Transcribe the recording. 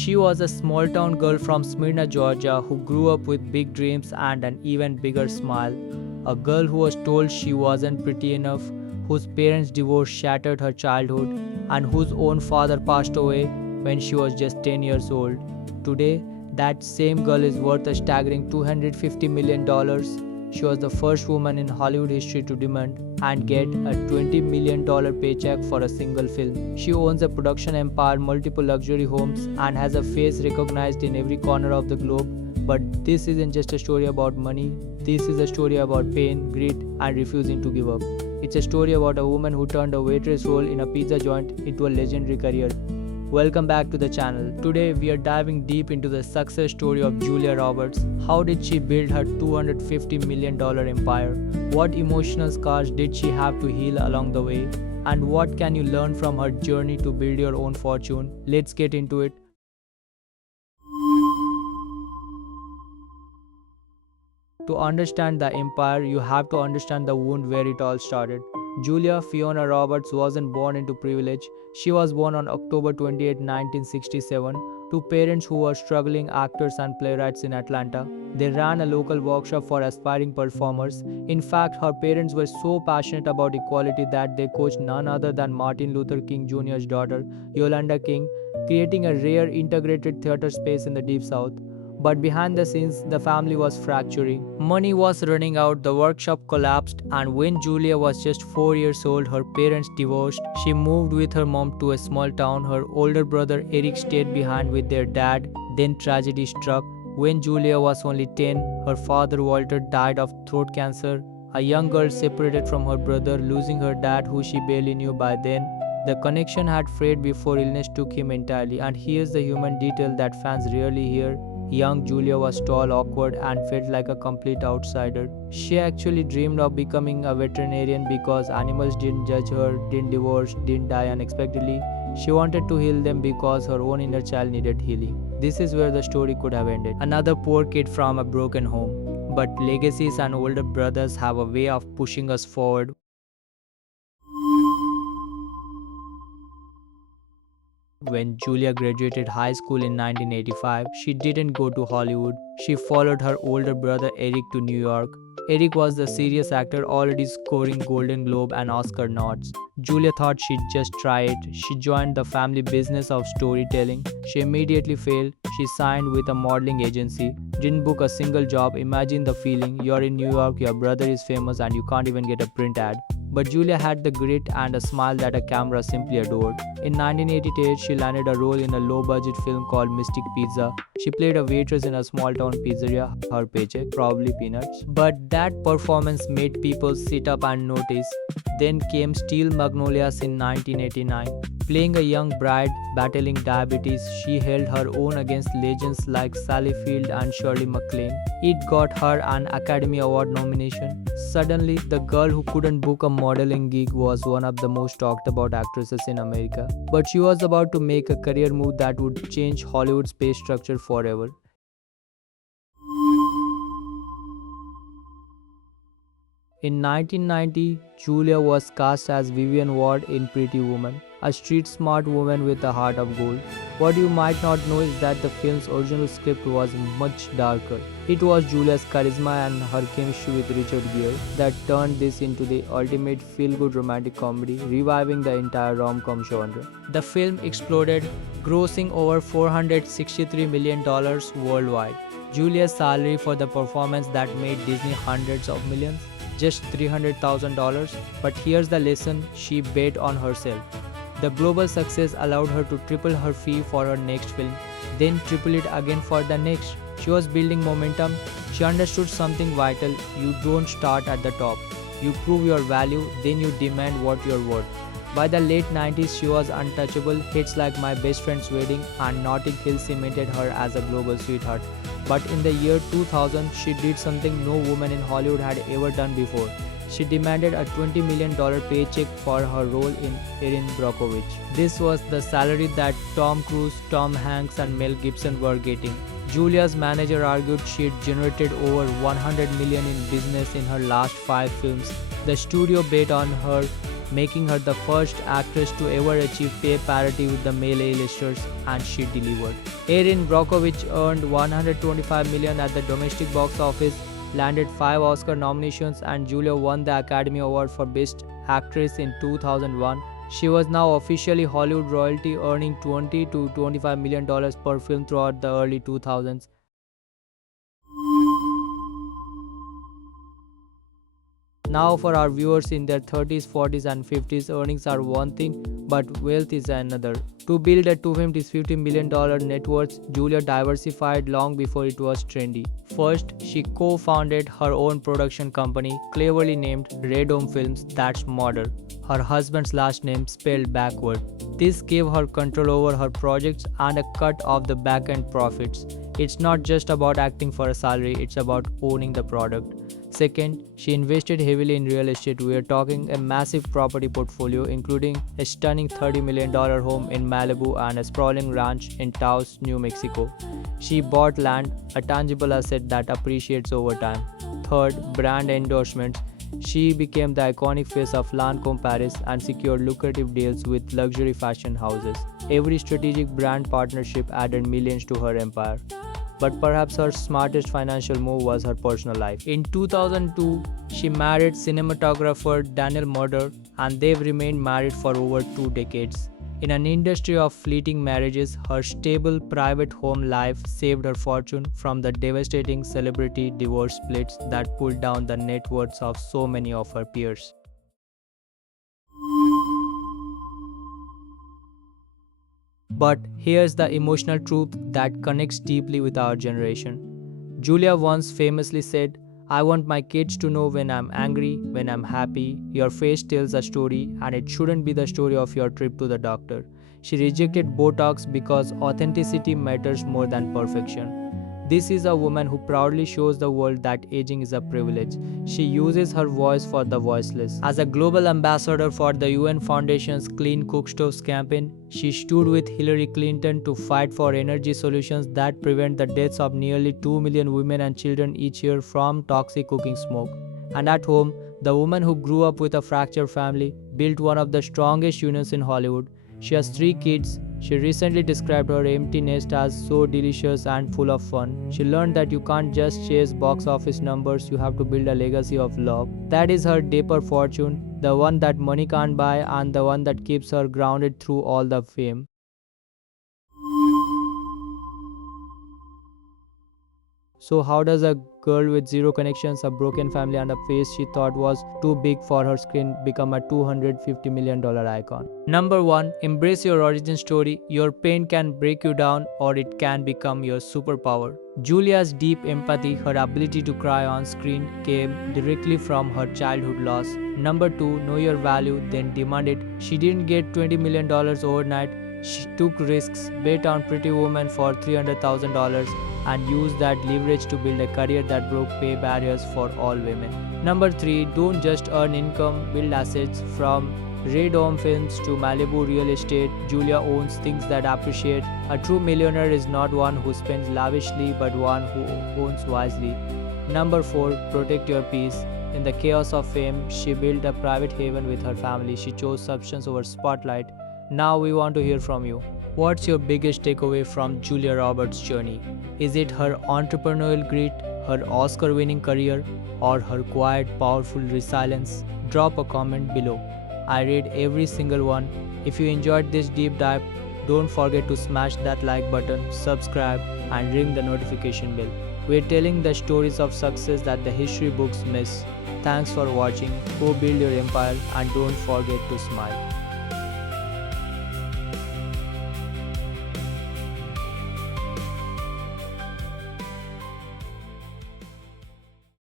She was a small town girl from Smyrna, Georgia, who grew up with big dreams and an even bigger smile. A girl who was told she wasn't pretty enough, whose parents' divorce shattered her childhood, and whose own father passed away when she was just 10 years old. Today, that same girl is worth a staggering $250 million. She was the first woman in Hollywood history to demand and get a $20 million paycheck for a single film. She owns a production empire, multiple luxury homes, and has a face recognized in every corner of the globe. But this isn't just a story about money, this is a story about pain, grit, and refusing to give up. It's a story about a woman who turned a waitress role in a pizza joint into a legendary career. Welcome back to the channel. Today we are diving deep into the success story of Julia Roberts. How did she build her $250 million empire? What emotional scars did she have to heal along the way? And what can you learn from her journey to build your own fortune? Let's get into it. To understand the empire, you have to understand the wound where it all started. Julia Fiona Roberts wasn't born into privilege. She was born on October 28, 1967, to parents who were struggling actors and playwrights in Atlanta. They ran a local workshop for aspiring performers. In fact, her parents were so passionate about equality that they coached none other than Martin Luther King Jr.'s daughter, Yolanda King, creating a rare integrated theater space in the Deep South. But behind the scenes, the family was fracturing. Money was running out, the workshop collapsed, and when Julia was just 4 years old, her parents divorced. She moved with her mom to a small town. Her older brother Eric stayed behind with their dad. Then tragedy struck. When Julia was only 10, her father Walter died of throat cancer. A young girl separated from her brother, losing her dad who she barely knew by then. The connection had frayed before illness took him entirely, and here's the human detail that fans rarely hear. Young Julia was tall, awkward, and felt like a complete outsider. She actually dreamed of becoming a veterinarian because animals didn't judge her, didn't divorce, didn't die unexpectedly. She wanted to heal them because her own inner child needed healing. This is where the story could have ended. Another poor kid from a broken home. But legacies and older brothers have a way of pushing us forward. When Julia graduated high school in 1985, she didn't go to Hollywood. She followed her older brother Eric to New York. Eric was the serious actor already scoring Golden Globe and Oscar nods. Julia thought she'd just try it. She joined the family business of storytelling. She immediately failed. She signed with a modeling agency, didn't book a single job. Imagine the feeling. You're in New York, your brother is famous, and you can't even get a print ad. But Julia had the grit and a smile that a camera simply adored. In 1988, she landed a role in a low-budget film called Mystic Pizza. She played a waitress in a small-town pizzeria. Her paycheck, probably peanuts. But that performance made people sit up and notice. Then came Steel Magnolias in 1989. Playing a young bride battling diabetes, she held her own against legends like Sally Field and Shirley MacLaine. It got her an Academy Award nomination. Suddenly, the girl who couldn't book a modeling gig was one of the most talked about actresses in America. But she was about to make a career move that would change Hollywood's pay structure forever. In 1990, Julia was cast as Vivian Ward in Pretty Woman, a street-smart woman with a heart of gold. What you might not know is that the film's original script was much darker. It was Julia's charisma and her chemistry with Richard Gere that turned this into the ultimate feel-good romantic comedy, reviving the entire rom-com genre. The film exploded, grossing over $463 million worldwide. Julia's salary for the performance that made Disney hundreds of millions, just $300,000. But here's the lesson: she bet on herself. The global success allowed her to triple her fee for her next film, then triple it again for the next. She was building momentum. She understood something vital: you don't start at the top. You prove your value, then you demand what you're worth. By the late 90s, she was untouchable. Hits like My Best Friend's Wedding and Notting Hill cemented her as a global sweetheart. But in the year 2000, she did something no woman in Hollywood had ever done before. She demanded a $20 million paycheck for her role in Erin Brockovich. This was the salary that Tom Cruise, Tom Hanks, and Mel Gibson were getting. Julia's manager argued she'd generated over $100 million in business in her last 5 films. The studio bet on her making her the first actress to ever achieve pay parity with the male A-listers, and she delivered. Erin Brockovich earned $125 million at the domestic box office, landed 5 Oscar nominations, and Julia won the Academy Award for Best Actress in 2001. She was now officially Hollywood royalty, earning $20 to $25 million per film throughout the early 2000s. Now for our viewers in their 30s, 40s and 50s, earnings are one thing, but wealth is another. To build a $250 million net worth, Julia diversified long before it was trendy. First, she co-founded her own production company, cleverly named Red Home Films, that's modern. Her husband's last name spelled backward. This gave her control over her projects and a cut of the back-end profits. It's not just about acting for a salary, it's about owning the product. Second, she invested heavily in real estate. We are talking a massive property portfolio, including a stunning $30 million home in Malibu and a sprawling ranch in Taos, New Mexico. She bought land, a tangible asset that appreciates over time. Third, brand endorsements. She became the iconic face of Lancôme Paris and secured lucrative deals with luxury fashion houses. Every strategic brand partnership added millions to her empire. But perhaps her smartest financial move was her personal life. In 2002, she married cinematographer Daniel Moder, and they've remained married for over 2 decades. In an industry of fleeting marriages, her stable private home life saved her fortune from the devastating celebrity divorce splits that pulled down the net worths of so many of her peers. But here's the emotional truth that connects deeply with our generation. Julia once famously said, "I want my kids to know when I'm angry, when I'm happy. Your face tells a story, and it shouldn't be the story of your trip to the doctor." She rejected Botox because authenticity matters more than perfection. This is a woman who proudly shows the world that aging is a privilege. She uses her voice for the voiceless. As a global ambassador for the UN Foundation's Clean Cookstoves campaign, she stood with Hillary Clinton to fight for energy solutions that prevent the deaths of nearly 2 million women and children each year from toxic cooking smoke. And at home, the woman who grew up with a fractured family built one of the strongest unions in Hollywood. She has 3 kids. She recently described her empty nest as so delicious and full of fun. She learned that you can't just chase box office numbers, you have to build a legacy of love. That is her deeper fortune, the one that money can't buy and the one that keeps her grounded through all the fame. So how does a girl with zero connections, a broken family and a face she thought was too big for her screen become a $250 million icon? Number 1. Embrace your origin story. Your pain can break you down or it can become your superpower. Julia's deep empathy, her ability to cry on screen, came directly from her childhood loss. Number 2. Know your value, then demand it. She didn't get $20 million overnight. She took risks, bet on Pretty Woman for $300,000 and used that leverage to build a career that broke pay barriers for all women. Number 3. Don't just earn income, build assets. From Red Home Films to Malibu real estate, Julia owns things that appreciate. A true millionaire is not one who spends lavishly but one who owns wisely. Number 4. Protect your peace. In the chaos of fame, she built a private haven with her family. She chose substance over spotlight. Now we want to hear from you. What's your biggest takeaway from Julia Roberts' journey? Is it her entrepreneurial grit, her Oscar-winning career, or her quiet, powerful resilience? Drop a comment below. I read every single one. If you enjoyed this deep dive, don't forget to smash that like button, subscribe, and ring the notification bell. We're telling the stories of success that the history books miss. Thanks for watching. Go build your empire and don't forget to smile.